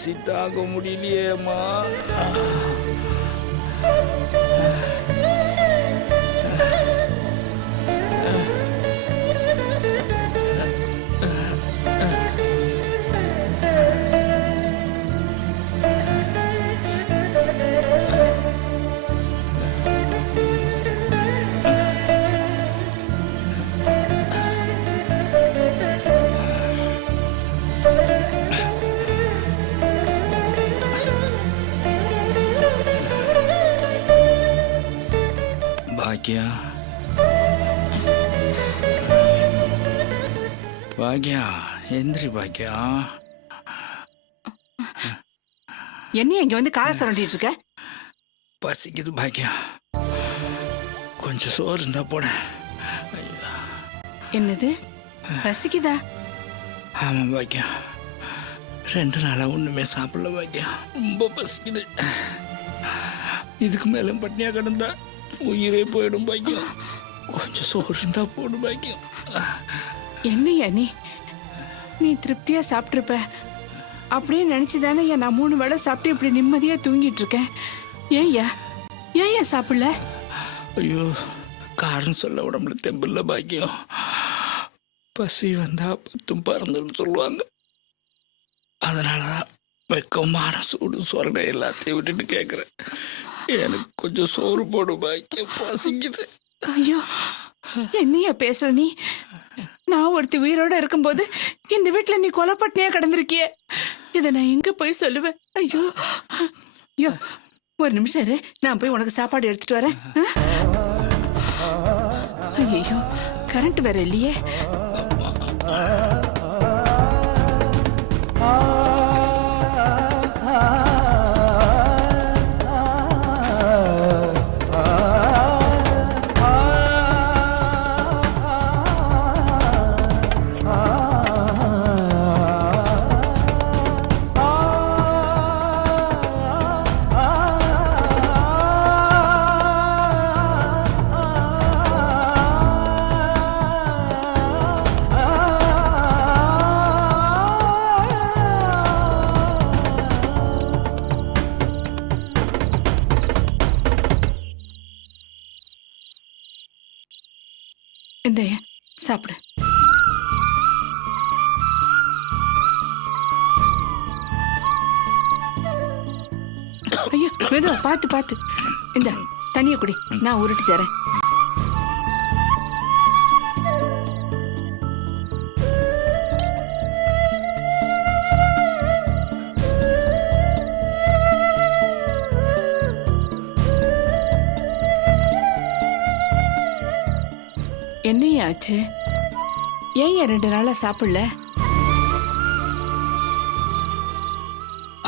பசி தாங்க முடியலையேம்மா. பாக்யா, பாக்யா, எந்திரி பாக்யா. என்ன இங்க வந்து காலை சுரண்டிட்டு இருக்க? பசிக்குது பாக்யா, கொஞ்சம் சோறு இருந்தா போட. என்னது பசிக்குதா? ஆமா பாக்யா, 2 நாளா ஒண்ணுமே சாப்பிடல பாக்யா, ரொம்ப பசிக்குது. இதுக்கு மேல பட்னியா கிடந்தா உயிரே போயிடும் பாக்கியம். கொஞ்சம் சோறு இருந்தா போடும் பாக்கியம். என்னையா நீ திருப்தியா சாப்பிட்டுருப்ப அப்படியே நினைச்சுதானே நான் 3 வேளை சாப்பிட்டு இப்படி நிம்மதியா தூங்கிட்டு இருக்கேன். ஏன் சாப்பிடல? ஐயோ, காரணம் சொல்ல உடம்புல தெம்பில்ல பாக்கியம். பசி வந்தா 10 பறந்துன்னு சொல்லுவாங்க. அதனாலதான் வெக்கமான சூடு சொரணை எல்லாத்தையும் விட்டுட்டு கேட்குறேன். எனக்கு கொஞ்சம் சோறு போடு பாக்கியம், பசிக்குது. ஐயோ, என்னையா பேசுற நீ? நான் ஒருத்தி உயிரோட இருக்கும்போது இந்த வீட்டுல நீ கொலைப்பட்டினியா கிடந்திருக்கிய. இத நான் எங்க போய் சொல்லுவேன்? ஐயோ ஐயோ, ஒரு நிமிஷம் இரு, நான் போய் உனக்கு சாப்பாடு எடுத்துட்டு வரேன். ஐயோ, கரண்ட் வேற இல்லையே. இந்த சாப்பிடு. ஐயோ, மெதுவா பார்த்து. இந்த தண்ணிய குடி, நான் உருட்டி தரேன். என்னையா ஆச்சு? ஏன் 2 நாளா சாப்பிடல?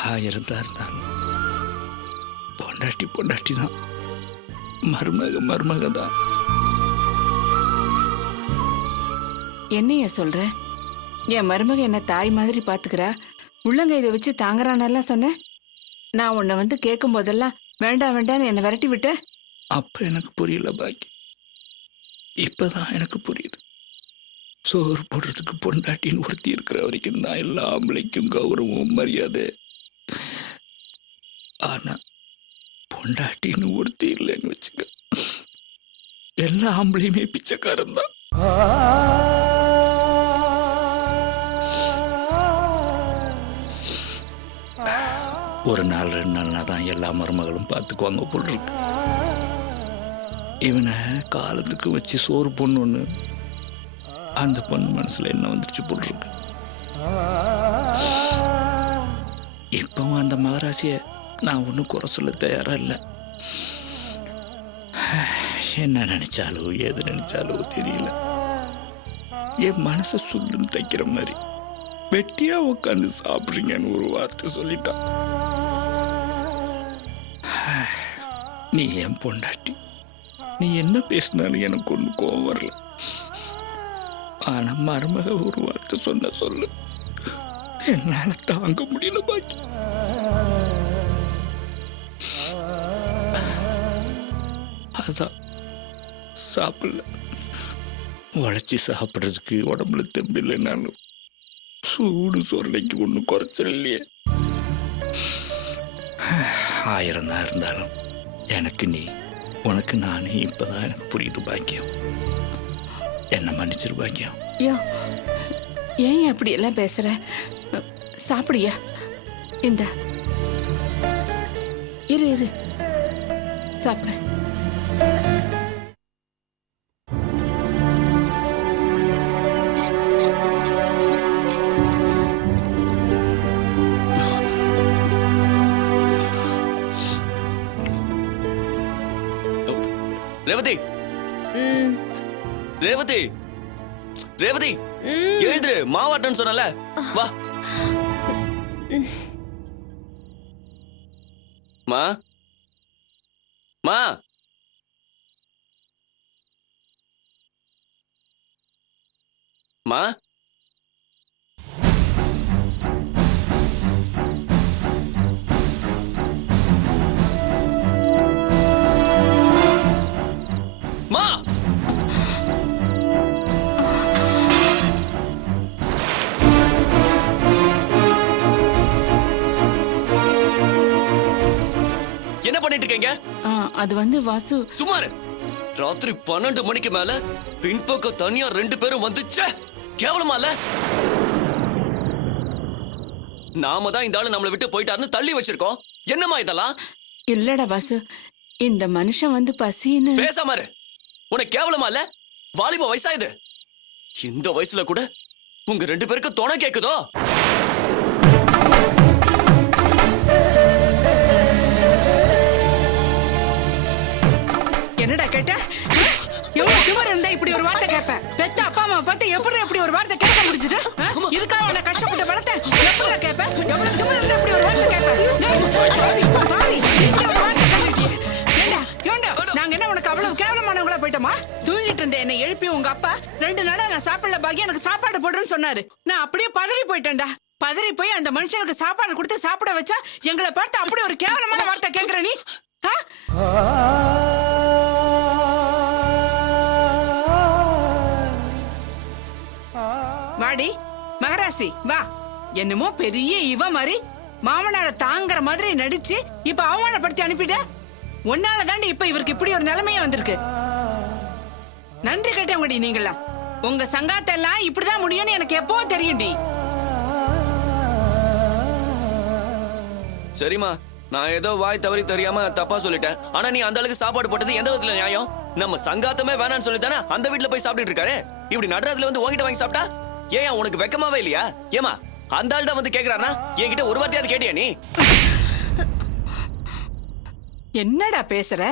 1000 தான் இருந்தாலும் பொண்டாட்டி தான், மருமக தான். என்னையா சொல்ற? என் மருமக என்ன தாய் மாதிரி பாத்துக்கிறா, உள்ளங்கையில வச்சு தாங்குறானெல்லாம் சொன்ன. நான் உன்னை வந்து கேட்கும் போதெல்லாம் வேண்டான்னு என்னை விரட்டி விட்ட. அப்ப எனக்கு புரியல பாக்கி, இப்பதான் எனக்கு புரியுது. சோறு போடுறதுக்கு பொண்டாட்டின்னு ஒருத்தி இருக்கிற வரைக்கும் தான் எல்லா ஆம்பளைக்கும் கௌரவம் மரியாதை. ஆனா பொண்டாட்டின்னு ஒருத்தி இல்லைன்னு வச்சுக்க, எல்லா ஆம்பளையுமே பிச்சைக்காரன் தான். ஒரு நாள் 2 நாள்னா தான் எல்லா மருமகளும் பார்த்துக்குவாங்க போல் இருக்கு. இவனை காலத்துக்கு வச்சு சோறு பொண்ணுன்னு அந்த பொண்ணு மனசுல என்ன வந்துருச்சு போல் இருக்கு. இப்பவும் அந்த மகராசிய நான் ஒன்றும் குறை சொல்ல தயாரா இல்லை. என்ன நினைச்சாலோ எது நினைச்சாலோ தெரியல. என் மனசை சொல்லுன்னு தைக்கிற மாதிரி வெட்டியா உட்காந்து சாப்பிடுறீங்கன்னு ஒரு வார்த்தை சொல்லிட்டான். நீ என் பொண்டாட்டி, நீ என்ன பேசினாலும் எனக்கு ஒன்றும் கோவம் வரல. ஆனா மருமக ஒரு வார்த்தை சொல்லு என்னால தாங்க முடியல பாக்கி. அதான் சாப்பிடல. உழைச்சி சாப்பிட்றதுக்கு உடம்புல தெம்பில்லைனாலும் சூடு சொரணைக்கு ஒன்றும் குறைச்சல் இல்லையே. 1000 தான் இருந்தாலும் எனக்கு நீ, உனக்கு நானே. இப்பதான் எனக்கு புரியுது பாக்கியம். என்ன மன்னிச்சிரு பாக்கியம். யோ, ஏன் அப்படி எல்லாம் பேசுற? சாப்பிடியா? இந்த இரு இரு சாப்பிடு. ரேவதி, ரேவதி, ரேவதி, எழுந்துரு. மாவாட்டன்னு சொன்னல, வா. மா, மா, மா, மா. என்ன பண்ணிட்டு இருக்கீங்க? அது வந்து வாசு. சுமார் ராத்திரி 12 மணிக்கு மேல பின்பக்கம் தனியா 2 பேரும் வந்துச்சே, கேவலமா இல்ல? நாம தான் இந்த ஆளு நம்மளை விட்டு போயிட்டாருன்னு தள்ளி வச்சிருக்கோம். என்னமா இதெல்லாம்? இல்லடா வாசு, இந்த மனுஷன் வந்து பசின்னு. பேசாம இரு. உனக்கு கேவலமா இல்ல? வாலிப வயசா இது. இந்த வயசுல கூட உங்க 2 பேருக்கு துணை கேக்குதோ? என்னடா கேட்ட? எவ்வளவு திமிரு இருந்தா இப்படி ஒரு வார்த்தை கேட்ப? பெத்த அப்பா அம்மா பார்த்து எப்படி இப்படி ஒரு வார்த்தை கேட்க முடிஞ்சது? இதுக்காக உன்னை கஷ்டப்பட்டு வளர்த்தேன். எப்படிடா கேட்ப? எவ்வளவு திமிரு இருந்தா இப்படி ஒரு வார்த்தை கேட்ப? பாவி, இப்படி ஒரு வார்த்தை கேட்டுட்டியே. ஏண்டா, ஏண்டா, நாங்க என்ன உனக்கு அவ்வளவு கேவலமானவங்களா போயிட்டோமா? தூங்கிட்டு இருந்த என்னை எழுப்பி உங்க அப்பா 2 நாளா நான் சாப்பிடல பாக்கி எனக்கு சாப்பாடு போடுறேன்னு சொன்னாரு. நான் அப்படியே பதறி போயிட்டேன்டா. பதறி போய் அந்த மனுஷனுக்கு சாப்பாடு கொடுத்து சாப்பிட வச்சா எங்களை பார்த்து அப்படி ஒரு கேவலமான வார்த்தை கேட்கிற நீ? வாடி மகராசி, வா. என்னமோ பெரிய இவ மாதிரி மாமனார தாங்குற மாதிரி நடிச்சு இப்ப அவமானப்படுத்தி அனுப்பிட்ட. உன்னால தாண்டி இப்ப இவருக்கு இப்படி ஒரு நிலைமையே வந்திருக்கு. நன்றி கேட்டவங்கடி நீங்களா. உங்க சங்காத்தெல்லாம் இப்படிதான் முடியும்னு எனக்கு எப்போ தெரியும்டி. சரிம்மா, நான் ஏதோ வாய் தவறி தெரியாம தப்பா சொல்லிட்டேன். ஆனா நீ அந்த அளவுக்கு சாப்பாடு போட்டது எந்த விதத்துல நியாயம்? நம்ம சங்காத்தமே வேணான்னு சொல்லித்தானே அந்த வீட்டுல போய் சாப்பிட்டுட்டு இருக்காரு. இப்படி நடுறதுல வந்து உன்கிட்ட வாங்கி சாப்பிட்டா ஏன் உனக்கு வெக்கமாவே இல்லையா? ஏமா அந்த ஆள் தான் வந்து கேக்குறானா? என்கிட்ட ஒரு வார்த்தையாவது கேட்டியா நீ? என்னடா பேசுற?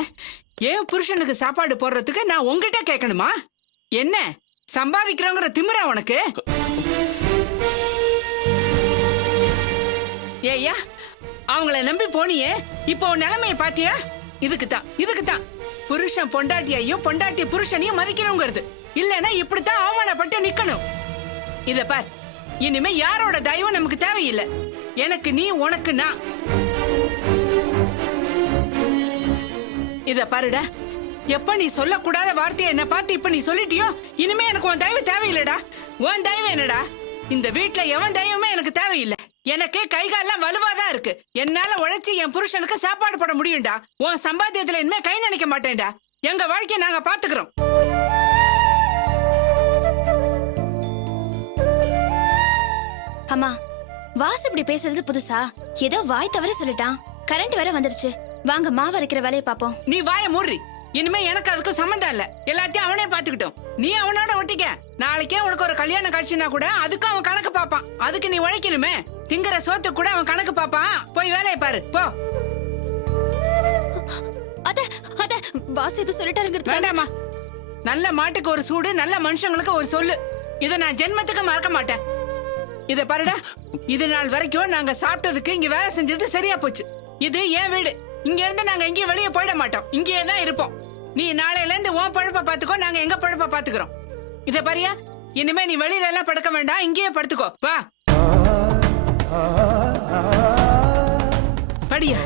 ஏன் புருஷனுக்கு சாப்பாடு போடுறதுக்கு நான் உங்ககிட்ட கேட்கணுமா? என்ன சம்பாதிக்கிறோங்கிற திமிரா உனக்கு? ஏய்யா, அவங்கள நம்பி போனியே, இப்போ நிலைமையை பாத்தியா? இதுக்குத்தான் புருஷன் பொண்டாட்டியையும் பொண்டாட்டி புருஷனையும் மதிக்கணுங்கிறது. இல்லன்னா இப்படித்தான் அவமானப்பட்டு நிக்கணும். இத பார், இனிமே யாரோட தயவும் நமக்கு தேவையில்லை. எனக்கு நீ, உனக்கு நான். இத பாருடா, எப்ப நீ சொல்லக்கூடாத வார்த்தையை என்ன பார்த்து இப்ப நீ சொல்லிட்டியோ, இனிமே எனக்கு உன் தயவு தேவையில்லடா. உன் தயவு என்னடா? இந்த வீட்டுல எவன் தயவுமே எனக்கு தேவையில்லை. எனக்கே கைகாலெல்லாம் வலுவாதான் இருக்கு. என்னால உழைச்சி என் புருஷனுக்கு சாப்பாடு போட முடியும்டா. உன் சம்பாத்தியத்துல இனிமே கை நினைக்க மாட்டேன்டா. எங்க வாழ்க்கைய நாங்க பாத்துக்கிறோம். அம்மா, வாசு இப்படி பேசுறது புதுசா? ஏதோ வாய் தவற சொல்லிட்டான். கரண்ட் வேற வந்துருச்சு. வாங்க மாவு அரைக்கிற வேலையை பாப்போம். நீ வாய மூடி. இனிமே எனக்கு அதுக்கு சம்மந்தம் இல்ல. எல்லாத்தையும் அவனே பாத்துக்கிட்டோம். நீ அவனோட ஒட்டிக்க. நாளைக்கே உனக்கு ஒரு கல்யாண காட்சினா கூட அதுக்கு அவன் கணக்கு பாப்பான். அதுக்கு நீ உழைக்கணுமே. திங்கிற சோத்து கூட அவன் கணக்கு பாப்பான். போய் வேலையை பாரு, போ. அத வாசு இது சொல்லிட்டாருங்கிறது வேண்டாமா. நல்ல மாட்டுக்கு ஒரு சூடு, நல்ல மனுஷங்களுக்கு ஒரு சொல்லு. இத நான் ஜென்மத்துக்கு மறக்க மாட்டேன். இத பாருடா, இது நாள் வரைக்கும் நாங்க சாப்பிட்டதுக்கு இங்க வேலை செஞ்சது சரியா போச்சு. இது என் வீடு. இங்க இருந்து நாங்க எங்கேயும் வெளியே போயிட மாட்டோம். இங்கேயே தான் இருப்போம். நீ நாளையில இருந்து உன் பழப்ப பாத்துக்கோ, நாங்க எங்க பழப்ப பாத்துக்கிறோம். இத பாரியா, இனிமே நீ வெளியில எல்லாம் படுக்க வேண்டாம், இங்கேயே படுத்துக்கோ. வா படியா.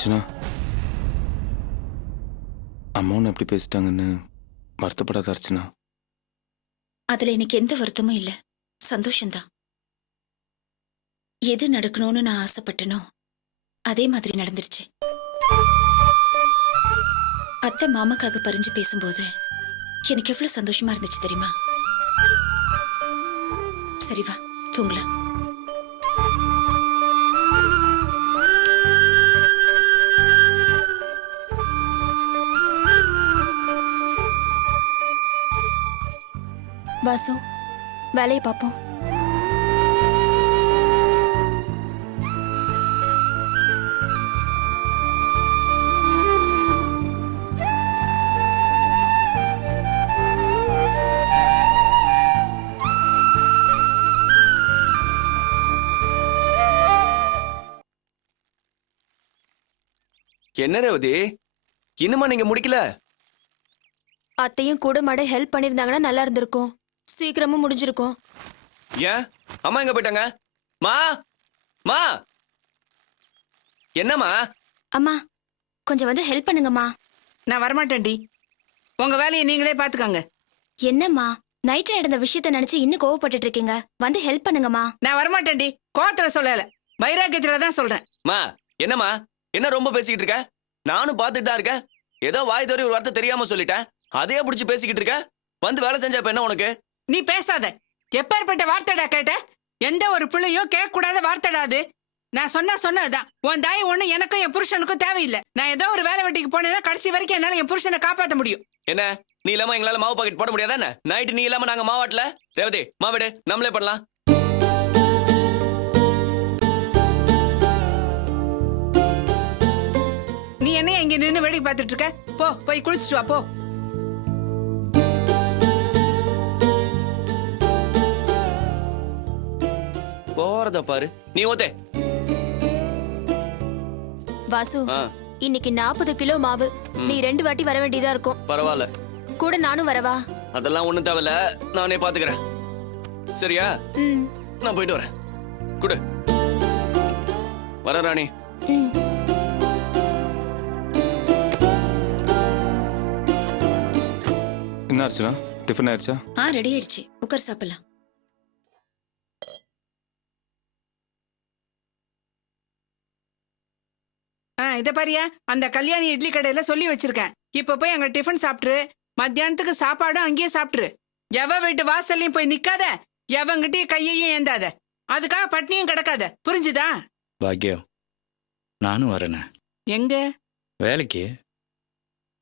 அர்ச்சனா, அம்மா உன்னை எப்படி பேசிட்டாங்கன்னு வருத்தப்படாத அர்ச்சனா. அதுல எனக்கு எந்த வருத்தமும் இல்ல, சந்தோஷம்தான். எது நடக்கணும்னு நான் ஆசைப்பட்டனோ அதே மாதிரி நடந்துருச்சு. அத்தை மாமாக்காக பறிஞ்சு பேசும்போது எனக்கு எவ்வளவு சந்தோஷமா இருந்துச்சு தெரியுமா? சரி வா தூங்கலாம். வாசு, வேலையை பார்ப்போம். என்ன ரேவதி, இன்னுமா நீங்க முடிக்கல? அத்தையும் கூட மாட ஹெல்ப் பண்ணிருந்தாங்கன்னா நல்லா இருந்திருக்கும். சீக்கிரமும் முடிஞ்சிருக்கும். ஏன் அம்மா எங்க போயிட்டாங்க? மா மா என்னம்மா? அம்மா கொஞ்சம் வந்து ஹெல்ப் பண்ணுங்கம்மா. நான் வரமாட்டேன்டி. உங்க வேலையை நீங்களே பாத்துக்கோங்க. என்னம்மா நைட்டு நடந்த விஷயத்த நினைச்சு இன்னும் கோவப்பட்டுட்டு இருக்கீங்க? வந்து ஹெல்ப் பண்ணுங்கம்மா. நான் வரமாட்டேன்டி. கோவத்துல சொல்லல, வைராக்கியத்துல தான் சொல்றேன். மா என்னம்மா, என்ன ரொம்ப பேசிக்கிட்டு இருக்க? நானும் பார்த்துட்டு தான் இருக்கேன். ஏதோ வாய் தவறி ஒரு வார்த்தை தெரியாம சொல்லிட்டேன், அதையே பிடிச்சி பேசிக்கிட்டு இருக்க. வந்து வேலை செஞ்சா இப்ப என்ன உனக்கு? நீ பேசாத. எப்பேற்பட்ட வார்த்தைடா கேட்ட? எந்த ஒரு பிள்ளையும் கேட்க கூடாத வார்த்தைடா அது. நான் சொன்னதுதான். உன் தாய் ஒண்ணு எனக்கும் என் புருஷனுக்கும் தேவையில்லை. நான் ஏதோ ஒரு வேலை வெட்டிக்கு போனேன்னா கடைசி வரைக்கும் என்னால என் புருஷனை காப்பாற்ற முடியும். என்ன நீ இல்லாம எங்களால மாவு பாக்கெட் போட முடியாதா என்ன? நைட்டு நீ இல்லாம நாங்க மாவாட்டல. ரேவதி மாவிடு, நம்மளே பண்ணலாம். நீ என்னைய இங்க நின்னு வேடிக்கை பார்த்துட்டு இருக்க? போ போய் குளிச்சுட்டு வா போ. போறத பாரு. நீ ஓதே. வாசு, ஆ, இன்னைக்கு 40 கிலோ மாவு. நீ 2 வாட்டி வர வேண்டியதா இருக்கும். பரவாயில்ல. கூட நானும் வரவா? அதெல்லாம் ஒண்ணும் தேவையில்ல, நானே பாத்துக்கிறேன். சரியா? ம். நான் போயிட்டு வரேன். குடு. வர ராணி. ம். என்ன அர்ச்சனா, டிஃபன் ஆயிடுச்சா? ரெடி ஆயிடுச்சு, உட்கார் சாப்பிடலாம். இத பாரியா, அந்த கல்யாணி இட்லி கடையில சொல்லி வச்சிருக்கேன். இப்ப போய் அங்க டிஃபன் சாப்பிட்டுரு. மத்தியானத்துக்கு சாப்பாடும் அங்கேயே சாப்பிட்டுரு. எவ வீட்டு வாசல்லையும் போய் நிக்காத, எவங்கிட்டயும் கையையும் ஏந்தாத. அதுக்காக பட்னியும் கிடக்காத. புரிஞ்சுதா? பாக்கியம், நானும் வரேனே. எங்க வேலைக்கு.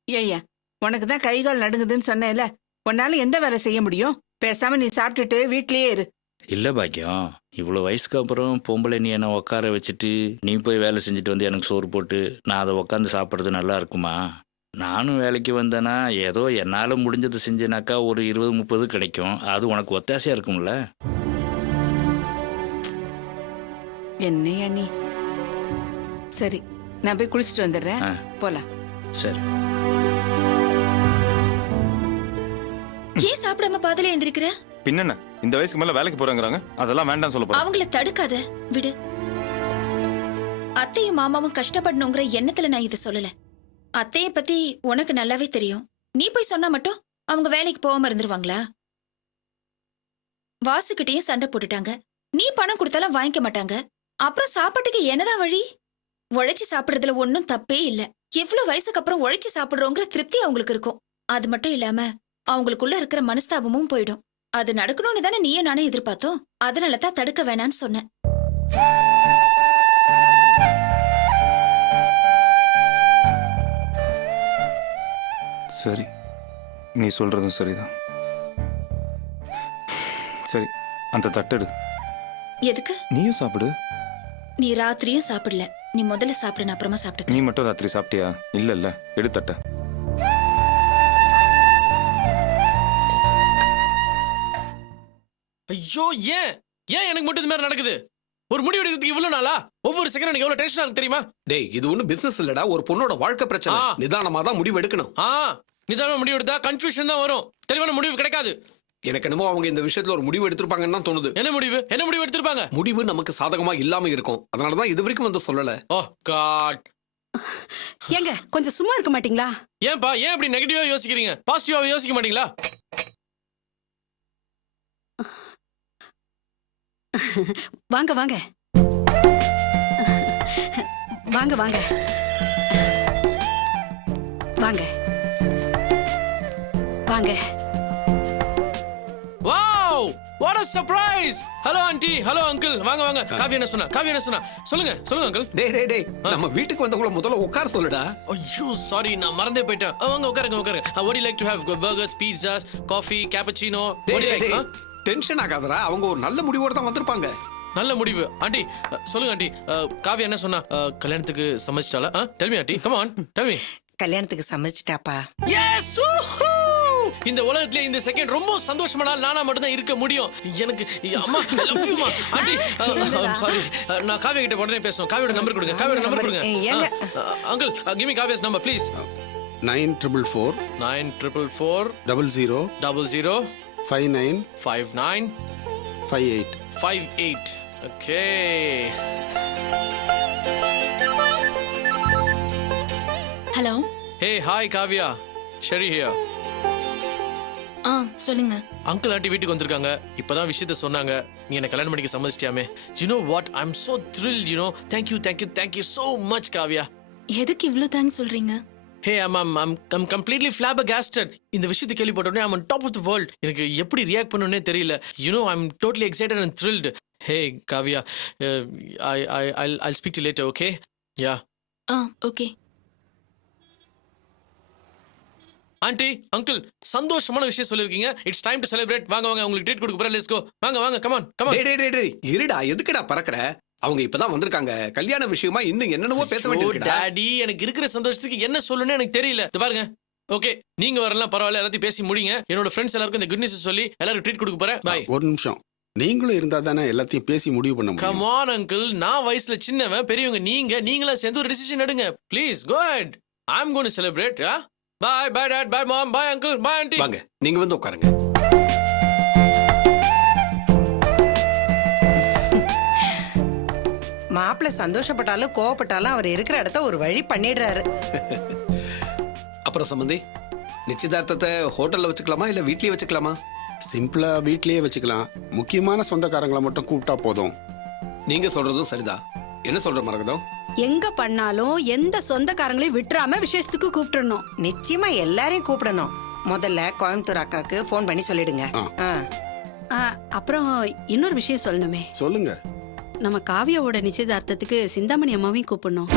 ஏய்யா, உனக்கு தான் கை கால் நடுங்குதுன்னு சொன்னேல, உன்னால எந்த வேலை செய்ய முடியும்? பேசாம நீ சாப்பிட்டுட்டு வீட்லயே இரு. இல்லை பாக்கியம், இவ்வளோ வயசுக்கு அப்புறம் பொம்பளை நீ என்னை உட்கார வச்சுட்டு நீ போய் வேலை செஞ்சுட்டு வந்து எனக்கு சோறு போட்டு நான் அதை உட்காந்து சாப்பிட்றது நல்லா இருக்குமா? நானும் வேலைக்கு வந்தேன்னா ஏதோ என்னால் முடிஞ்சது செஞ்சேனாக்கா ஒரு 20-30 கிடைக்கும். அது உனக்கு ஒத்தாசையாக இருக்கும்ல. என்னையா நீ? சரி, நான் போய் குளிச்சுட்டு வந்துடுறேன். போலாம். சரி. ஏன் சாப்பிடாம பாதியில எந்திரிக்கிற? பின்னென்ன, இந்த வயசுக்கு மேல வேலைக்கு போறாங்கறாங்க, அதெல்லாம் வேண்டாம் சொல்ல போறேன். அவங்கள தடுக்காத, விடு. அத்தையும் மாமாவும் கஷ்டப்படணுங்கிற எண்ணத்துல நான் இதை சொல்லல. அத்தைய பத்தி உனக்கு நல்லாவே தெரியும். நீ போய் சொன்னா மட்டும் அவங்க வேலைக்கு போகாம இருந்துருவாங்களா? வாசுகிட்டையும் சண்டை போட்டுட்டாங்க. நீ பணம் கொடுத்தாலும் வாங்கிக்க மாட்டாங்க. அப்புறம் சாப்பாட்டுக்கு என்னதான் வழி? உழைச்சு சாப்பிடுறதுல ஒன்னும் தப்பே இல்ல. எவ்வளவு வயசுக்கு அப்புறம் உழைச்சு சாப்பிடுறோங்கிற திருப்தி அவங்களுக்கு இருக்கும். அது மட்டும் இல்லாம அவங்களுக்குள்ள இருக்கிற மனஸ்தாபமும் போயிடும். அது நடக்கணும்னு தானே நீயே நானே எதிர்பார்த்தோம். அதனாலதான் தடுக்க வேணான்னு சொன்னேன். சரி, நீ சொல்றதும் சரிதான். சரி, அந்த தட்டெடு. எதுக்கு? நீயும் சாப்பிடு. நீ ராத்திரியும் சாப்பிடல. நீ முதல்ல சாப்பிடு, நான் அப்புறமா சாப்பிட்டு. நீ மட்டும் ராத்திரி சாப்பிட்டியா? இல்ல, எடு தட்ட. ஐயோ, ஏன் எனக்கு மட்டும் இது மாதிரி நடக்குது? ஒரு முடிவு எடுக்கிறதுக்கு இவ்வளவு நாளா? ஒவ்வொரு செகண்ட் எனக்கு எவ்வளவு டென்ஷனா இருக்கு தெரியுமா? டேய், இது ஒண்ணு பிசினஸ் இல்லடா, ஒரு பொண்ணோட வாழ்க்கை பிரச்சனை. நிதானமா தான் முடிவு எடுக்கணும். நிதானமா முடிவு எடுத்தா கன்ஃபியூஷன் தான் வரும், தெளிவான முடிவு கிடைக்காது. எனக்கு என்னமோ அவங்க இந்த விஷயத்துல ஒரு முடிவு எடுத்திருப்பாங்கன்னு தான் தோணுது. என்ன முடிவு எடுத்திருப்பாங்க? முடிவு நமக்கு சாதகமா இல்லாம இருக்கும். அதனாலதான் இது வரைக்கும் வந்து சொல்லல. ஓ காட், ஏங்க கொஞ்சம் சும்மா இருக்க மாட்டீங்களா? ஏன்பா ஏன் இப்படி நெகட்டிவா யோசிக்கிறீங்க? பாசிட்டிவா யோசிக்க மாட்டீங்களா? வாங்க வாங்க வாங்க வாங்க வாங்க வாங்க. Wow what a surprise. Hello aunty, hello uncle. வாங்க வாங்க. காவி என்ன சொன்னா? காவி என்ன சொன்னா? சொல்லுங்க சொல்லுங்க அங்கிள். டேய் நம்ம வீட்டுக்கு வந்தவங்கள முதல்ல உட்கார சொல்லுடா. ஐயோ சாரி, நான் மறந்தே போயிட்டேன். வாங்க உட்காருங்க உட்காருங்க. What do you like to have? Burgers, pizzas, coffee, cappuccino. What do you like? Tension ஆகாதடா, அவங்க ஒரு நல்ல முடிவோட தான் வந்திருப்பாங்க. நல்ல முடிவு ஆண்டி. சொல்லுங்க ஆண்டி. காவி என்ன சொன்னா? கல்யாணத்துக்கு சம்மதிச்சிட்டாளா? Tell me aunty, come on tell me. கல்யாணத்துக்கு சம்மதிச்சிட்டாப்பா. எஸ், இந்த உலகத்துல இந்த செகண்ட் ரொம்ப சந்தோஷமான நானா மட்டும் தான் இருக்க முடியும். எனக்கு அம்மா லவ் யூ மா. ஆண்டி சாரி, நான் காவியா கிட்ட உடனே பேசணும். காவியோட நம்பர் கொடுங்க. காவியோட நம்பர் கொடுங்க. Uncle give me Kaviya's number please. 9444 9444 00 00 59 59 58. 58. Okay. Hello. Hey hi Kaviya, Sherry here. சொல்லுங்க. அங்கிள் ஆண்டி வீட்டுக்கு வந்திருக்காங்க. இப்பதான் விஷயத்த சொன்னாங்க. நீ என்ன கல்யாணம் பண்ணிக்க சம்மதிச்சிட்டியாமே. You know what, I am so thrilled, you know. Thank you so much Kaviya. எதுக்கு இவ்ளோ தேங்க்ஸ் சொல்றீங்க? Hey, I'm completely flabbergasted. இந்த விஷயத்தை கேள்விப்பட்ட உடனே I'm on top of the world. எனக்கு எப்படி ரியாக்ட் பண்ணணும்னே தெரியல. You know, I'm totally excited and thrilled. Hey, Kavya, I'll speak to you later, okay? Yeah. Okay. Aunty, uncle, சந்தோஷமான விஷயம் சொல்லிருக்கீங்க. It's time to celebrate. வாங்க வாங்க, உங்களுக்கு ட்ரீட் கொடுக்க போறேன். Let's go. வாங்க, come on. டேய் இருடா, எதுக்குடா பறக்கற? அவங்க இப்பதான் வந்திருக்காங்க. கல்யாண விஷயமா இன்னும் என்னென்னவோ பேச வேண்டியிருக்குடா. டாடி, எனக்கு இருக்கிற சந்தோஷத்துக்கு என்ன சொல்லணும்னு எனக்கு தெரியல. இது பாருங்க. ஓகே, நீங்க வரலாம் பரவாயில்ல, எல்லாத்தையும் பேசி முடிங்க. என்னோட ஃப்ரெண்ட்ஸ் எல்லாருக்கும் இந்த குட் நியூஸ் சொல்லி எல்லாரும் ட்ரீட் கொடுக்க போறேன். பை. ஒரு நிமிஷம், நீங்களும் இருந்தா தானே எல்லாத்தையும் பேசி முடிவு பண்ண முடியும். கம் ஆன் அங்கிள், நான் வயசுல சின்னவன், பெரியவங்க நீங்களா சேர்ந்து ஒரு டிசிஷன் எடுங்க. Please go ahead. I am going to celebrate. Bye dad, bye mom, bye uncle, bye aunty. வாங்க, நீங்க வந்து உட்காருங்க. மாப்பிள்ள சந்தோஷப்பட்டாலும் கோவப்பட்டாலும் அவர் இருக்கிற இடத்த ஒரு வழி பண்ணிடுறாரு. அப்புறம் சம்பந்தி, நிச்சயதார்த்தத்தை ஹோட்டல்ல வச்சுக்கலாமா இல்ல வீட்லயே வச்சுக்கலாமா? சிம்பிளா வீட்லயே வச்சுக்கலாம். முக்கியமான சொந்தக்காரங்களை மட்டும் கூப்பிட்டா போதும். நீங்க சொல்றதும் சரிதான். என்ன சொல்ற மரகதம்? எங்க பண்ணாலும் எந்த சொந்தக்காரங்களையும் விட்டுறாம விசேஷத்துக்கு கூப்பிடணும். நிச்சயமா எல்லாரையும் கூப்பிடணும். முதல்ல கோயம்புத்தூர் அக்காக்கு ஃபோன் பண்ணி சொல்லிடுங்க. அப்புறம் இன்னொரு விஷயம் சொல்லணுமே. சொல்லுங்க. நம்ம காவியாவோட நிச்சயதார்த்தத்துக்கு சிந்தாமணி அம்மாவையும் கூப்பிடணும்.